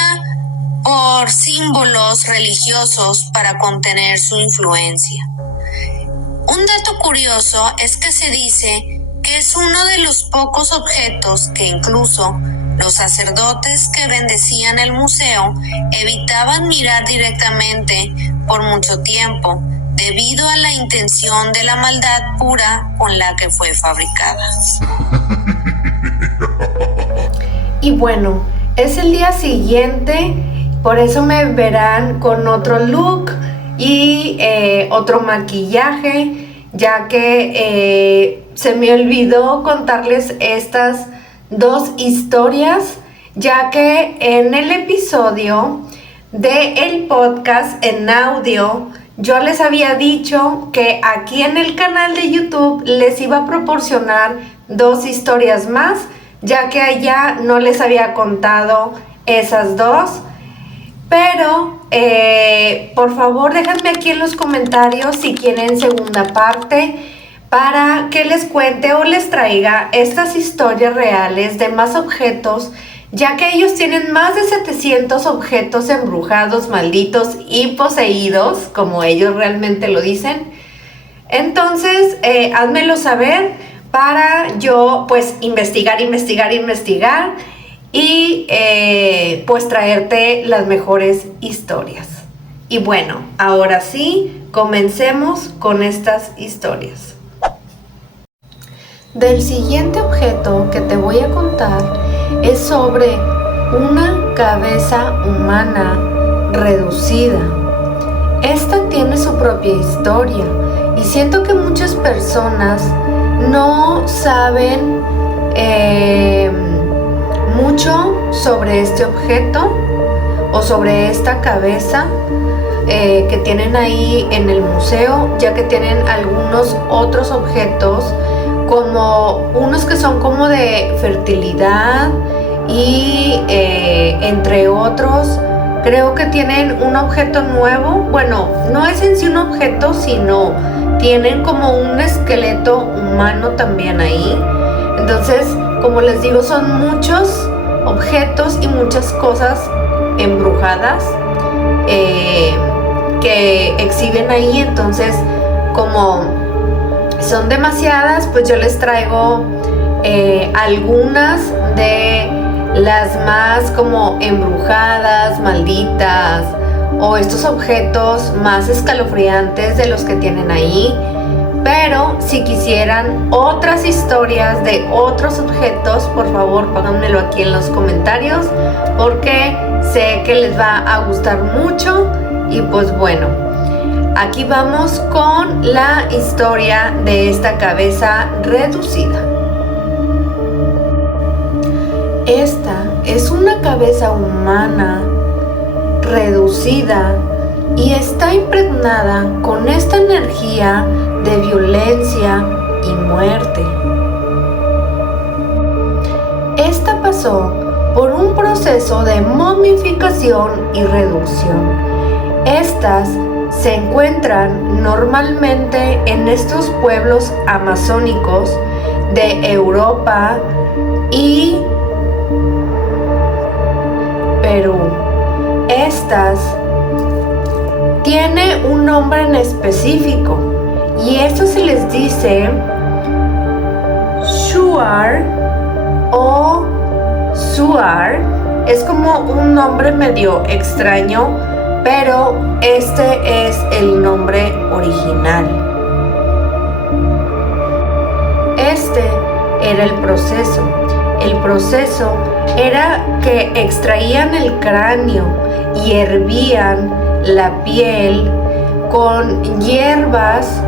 por símbolos religiosos para contener su influencia. Un dato curioso es que se dice que es uno de los pocos objetos que incluso los sacerdotes que bendecían el museo evitaban mirar directamente por mucho tiempo, debido a la intención de la maldad pura con la que fue fabricada. Y bueno, es el día siguiente, por eso me verán con otro look y otro maquillaje, ya que se me olvidó contarles estas dos historias, ya que en el episodio del podcast en audio yo les había dicho que aquí en el canal de YouTube les iba a proporcionar dos historias más, ya que allá no les había contado esas dos. Pero por favor déjenme aquí en los comentarios si quieren segunda parte para que les cuente o les traiga estas historias reales de más objetos, ya que ellos tienen más de 700 objetos embrujados, malditos y poseídos, como ellos realmente lo dicen. Entonces, házmelo saber para yo, pues, investigar y, pues, traerte las mejores historias. Y bueno, ahora sí, comencemos con estas historias. Del siguiente objeto que te voy a contar es sobre una cabeza humana reducida. Esta tiene su propia historia y siento que muchas personas no saben mucho sobre este objeto o sobre esta cabeza que tienen ahí en el museo, ya que tienen algunos otros objetos, como unos que son como de fertilidad y entre otros. Creo que tienen un objeto nuevo, bueno, no es en sí un objeto, sino tienen como un esqueleto humano también ahí. Entonces, como les digo, son muchos objetos y muchas cosas embrujadas que exhiben ahí. Entonces, como son demasiadas, pues yo les traigo algunas de las más como embrujadas, malditas, o estos objetos más escalofriantes de los que tienen ahí. Pero si quisieran otras historias de otros objetos, por favor pónganmelo aquí en los comentarios, porque sé que les va a gustar mucho. Y pues bueno, aquí vamos con la historia de esta cabeza reducida. Esta es una cabeza humana reducida y está impregnada con esta energía de violencia y muerte. Esta pasó por un proceso de momificación y reducción. Estas se encuentran normalmente en estos pueblos amazónicos de Europa y Perú. Estas tiene un nombre en específico y esto se les dice Shuar o Suar. Es como un nombre medio extraño, pero este es el nombre original. Este era el proceso. El proceso era que extraían el cráneo y hervían la piel con hierbas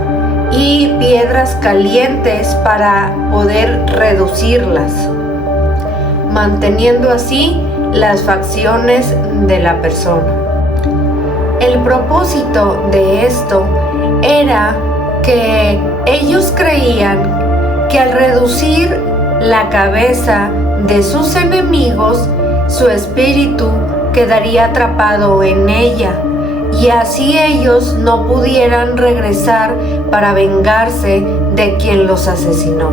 y piedras calientes para poder reducirlas, manteniendo así las facciones de la persona. El propósito de esto era que ellos creían que al reducir la cabeza de sus enemigos, su espíritu quedaría atrapado en ella y así ellos no pudieran regresar para vengarse de quien los asesinó.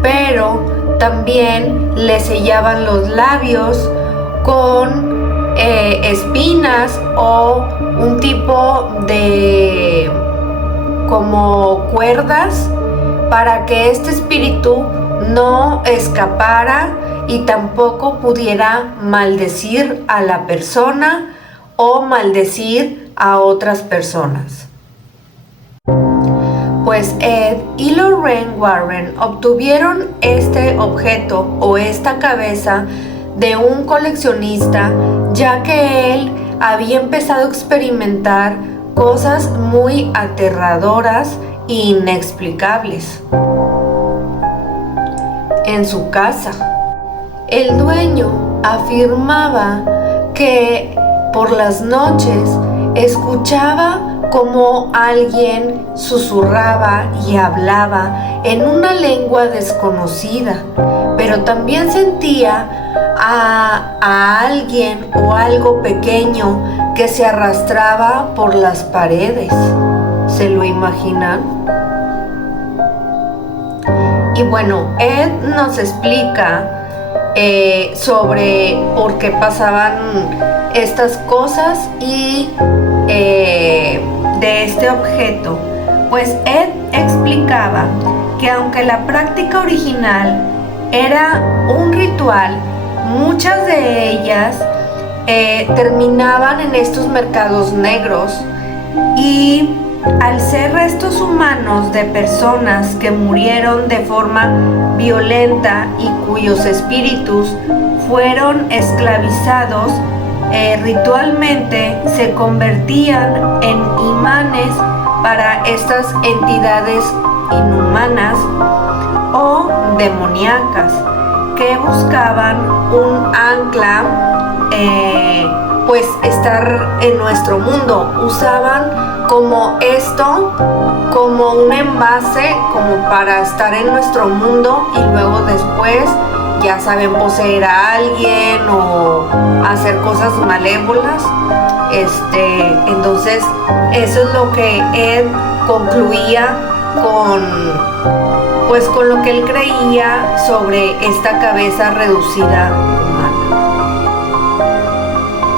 Pero también le sellaban los labios con espinas o un tipo de como cuerdas para que este espíritu no escapara y tampoco pudiera maldecir a la persona o maldecir a otras personas. Pues Ed y Lorraine Warren obtuvieron este objeto o esta cabeza de un coleccionista, ya que él había empezado a experimentar cosas muy aterradoras e inexplicables en su casa. El dueño afirmaba que por las noches escuchaba como alguien susurraba y hablaba en una lengua desconocida, pero también sentía a alguien o algo pequeño que se arrastraba por las paredes. ¿Se lo imaginan? Y bueno, Ed nos explica sobre por qué pasaban estas cosas y de este objeto. Pues Ed explicaba que aunque la práctica original era un ritual, muchas de ellas terminaban en estos mercados negros y al ser restos humanos de personas que murieron de forma violenta y cuyos espíritus fueron esclavizados, ritualmente se convertían en imanes para estas entidades inhumanas o demoníacas que buscaban un ancla, pues estar en nuestro mundo. Usaban como esto, como un envase, como para estar en nuestro mundo y luego después, ya saben, poseer a alguien o hacer cosas malévolas. Entonces, eso es lo que Ed concluía con lo que él creía sobre esta cabeza reducida humana.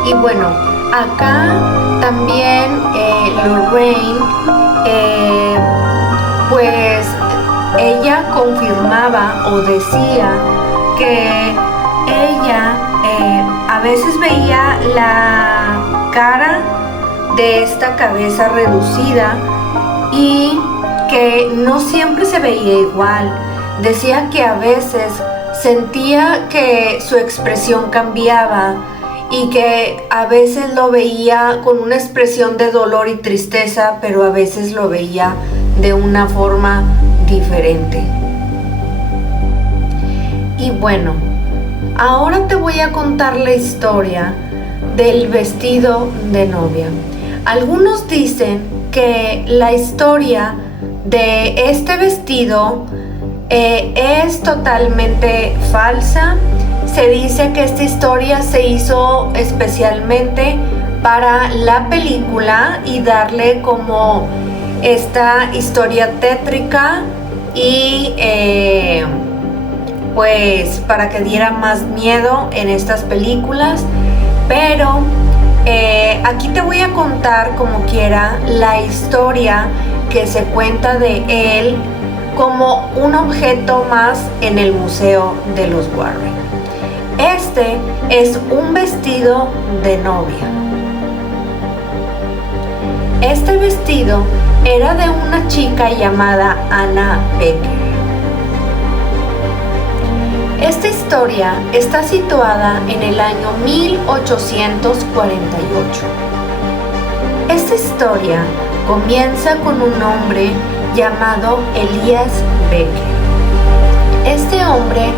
Y bueno, acá también Lorraine, pues ella confirmaba o decía que ella a veces veía la cara de esta cabeza reducida y que no siempre se veía igual. Decía que a veces sentía que su expresión cambiaba y que a veces lo veía con una expresión de dolor y tristeza, pero a veces lo veía de una forma diferente. Y bueno, ahora te voy a contar la historia del vestido de novia. Algunos dicen que la historia de este vestido es totalmente falsa. Se dice que esta historia se hizo especialmente para la película y darle como esta historia tétrica y pues para que diera más miedo en estas películas. Pero aquí te voy a contar como quiera la historia que se cuenta de él como un objeto más en el Museo de los Warren. Este es un vestido de novia. Este vestido era de una chica llamada Anna Becker. Esta historia está situada en el año 1848. Esta historia comienza con un hombre llamado Elias Becker. Este hombre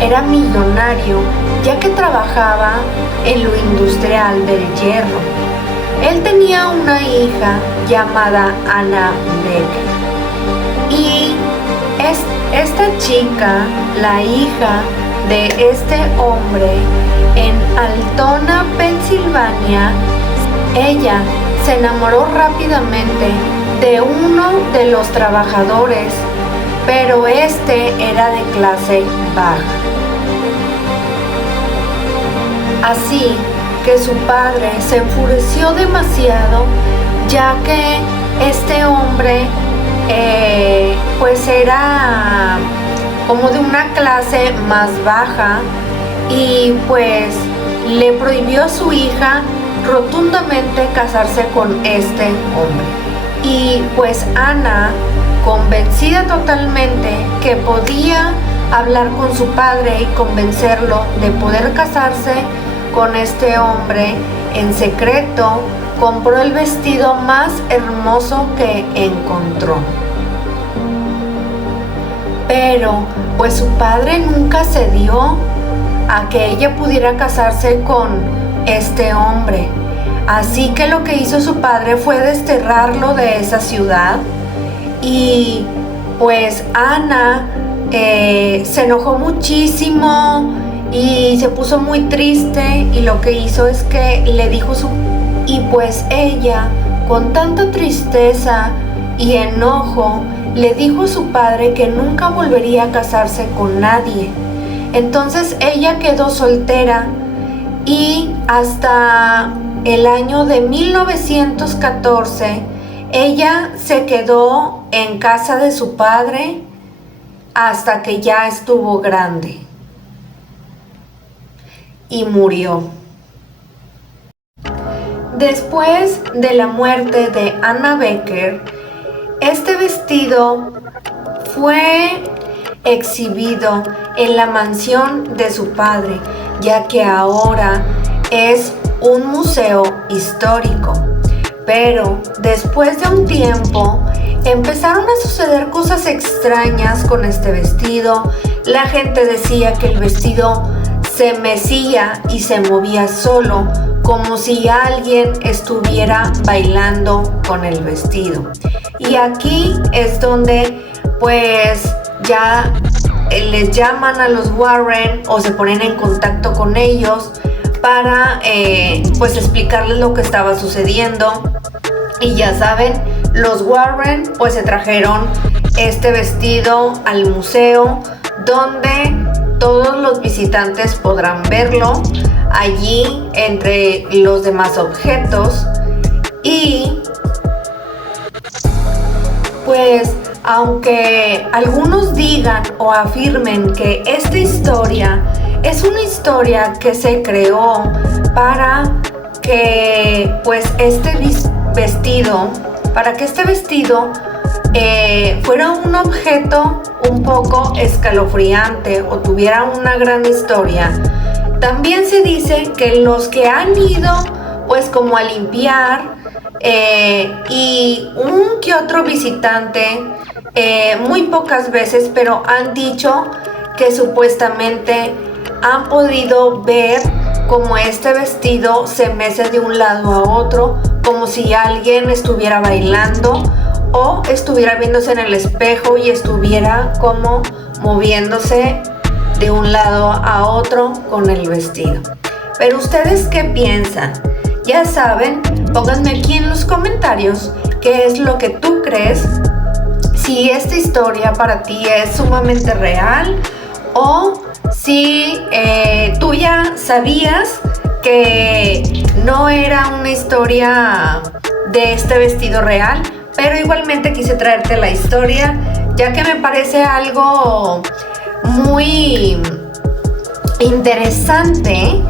era millonario ya que trabajaba en lo industrial del hierro. Él tenía una hija llamada Anna Becker y esta chica, la hija de este hombre, en Altona, Pensilvania, ella se enamoró rápidamente de uno de los trabajadores, pero este era de clase baja. Así que su padre se enfureció demasiado, ya que este hombre pues era como de una clase más baja y pues le prohibió a su hija rotundamente casarse con este hombre. Y pues Ana, convencida totalmente que podía hablar con su padre y convencerlo de poder casarse con este hombre, en secreto compró el vestido más hermoso que encontró. Pero pues su padre nunca cedió a que ella pudiera casarse con este hombre. Así que lo que hizo su padre fue desterrarlo de esa ciudad. Y pues Ana se enojó muchísimo y se puso muy triste, y lo que hizo es que le dijo y pues ella, con tanta tristeza y enojo, le dijo a su padre que nunca volvería a casarse con nadie. Entonces ella quedó soltera y hasta el año de 1914 ella se quedó en casa de su padre hasta que ya estuvo grande y murió. Después de la muerte de Anna Becker, este vestido fue exhibido en la mansión de su padre, ya que ahora es un museo histórico. Pero después de un tiempo empezaron a suceder cosas extrañas con este vestido. La gente decía que el vestido se mecía y se movía solo, como si alguien estuviera bailando con el vestido. Y aquí es donde pues ya les llaman a los Warren o se ponen en contacto con ellos para pues explicarles lo que estaba sucediendo. Y ya saben, los Warren pues se trajeron este vestido al museo, donde todos los visitantes podrán verlo allí entre los demás objetos. Y pues aunque algunos digan o afirmen que esta historia es una historia que se creó para que pues este vestido fuera un objeto un poco escalofriante o tuviera una gran historia, también se dice que los que han ido pues como a limpiar y un que otro visitante, muy pocas veces, pero han dicho que supuestamente han podido ver como este vestido se mece de un lado a otro, como si alguien estuviera bailando o estuviera viéndose en el espejo y estuviera como moviéndose de un lado a otro con el vestido. Pero ¿ustedes qué piensan? Ya saben, pónganme aquí en los comentarios qué es lo que tú crees, si esta historia para ti es sumamente real o si tú ya sabías que no era una historia de este vestido real. Pero igualmente quise traerte la historia, ya que me parece algo muy interesante,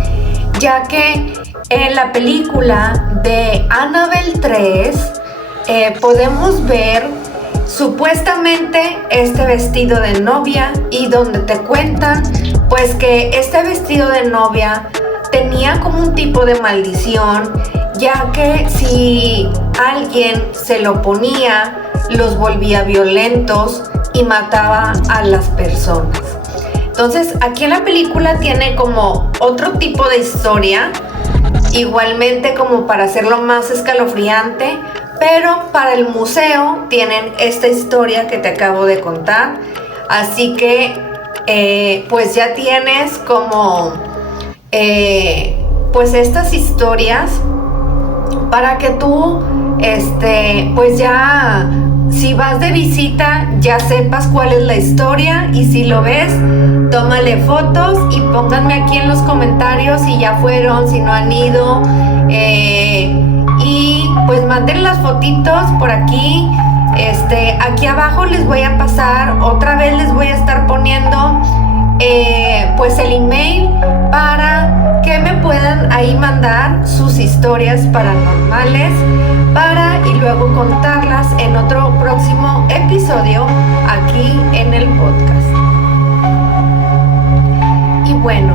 ya que en la película de Annabelle 3 podemos ver supuestamente este vestido de novia, y donde te cuentan pues que este vestido de novia tenía como un tipo de maldición, ya que si alguien se lo ponía, los volvía violentos y mataba a las personas. Entonces aquí en la película tiene como otro tipo de historia, igualmente como para hacerlo más escalofriante, pero para el museo tienen esta historia que te acabo de contar. Así que pues ya tienes como pues estas historias para que tú pues ya, si vas de visita, ya sepas cuál es la historia, y si lo ves, tómale fotos y pónganme aquí en los comentarios si ya fueron, si no han ido, y pues manden las fotitos por aquí. Aquí abajo les voy a pasar, otra vez les voy a estar poniendo pues el email para que me puedan ahí mandar sus historias paranormales y luego contarlas en otro próximo episodio aquí en el podcast. Y bueno,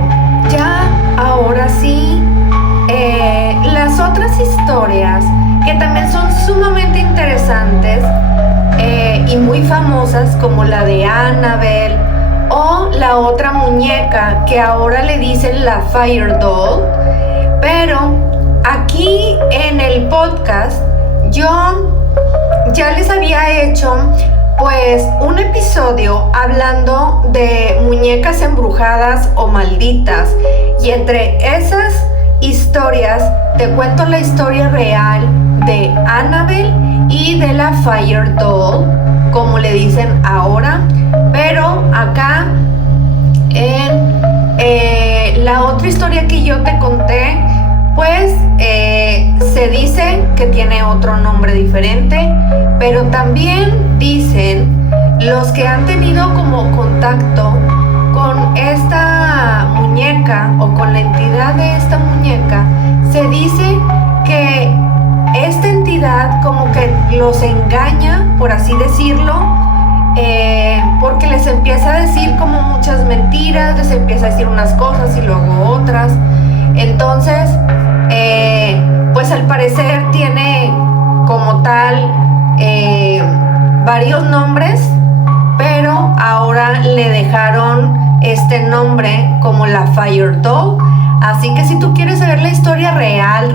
ya ahora sí, las otras historias que también son sumamente interesantes y muy famosas, como la de Annabelle o la otra muñeca que ahora le dicen la Fire Doll. Pero aquí en el podcast yo ya les había hecho pues un episodio hablando de muñecas embrujadas o malditas, y entre esas historias te cuento la historia real de Annabelle y de la Fire Doll, como le dicen ahora. Pero acá en la otra historia que yo te conté, pues se dice que tiene otro nombre diferente, pero también dicen los que han tenido como contacto con esta muñeca o con la entidad de esta muñeca, se dice que esta entidad como que los engaña, por así decirlo, porque les empieza a decir como muchas mentiras, les empieza a decir unas cosas y luego otras. Entonces pues al parecer tiene como tal varios nombres, pero ahora le dejaron este nombre como la Fire Doll. Así que si tú quieres saber la historia real,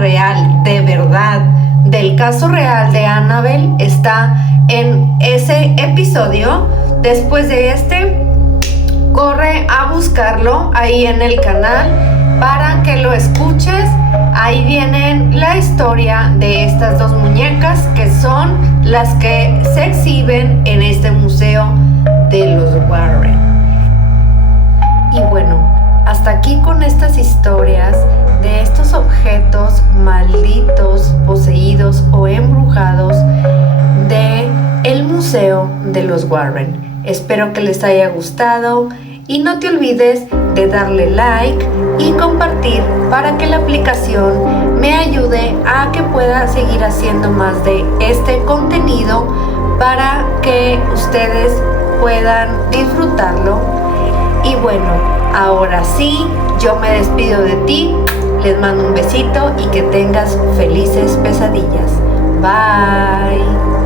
de verdad, del caso real de Annabelle, está en ese episodio. Después de este, corre a buscarlo ahí en el canal para que lo escuches. Ahí viene la historia de estas dos muñecas, que son las que se exhiben en este museo de los Warren. Y bueno, hasta aquí con estas historias de estos objetos malditos, poseídos o embrujados de el museo de los Warren. Espero que les haya gustado y no te olvides de darle like y compartir para que la aplicación me ayude a que pueda seguir haciendo más de este contenido para que ustedes puedan disfrutarlo. Y bueno, ahora sí, yo me despido de ti, les mando un besito y que tengas felices pesadillas. Bye.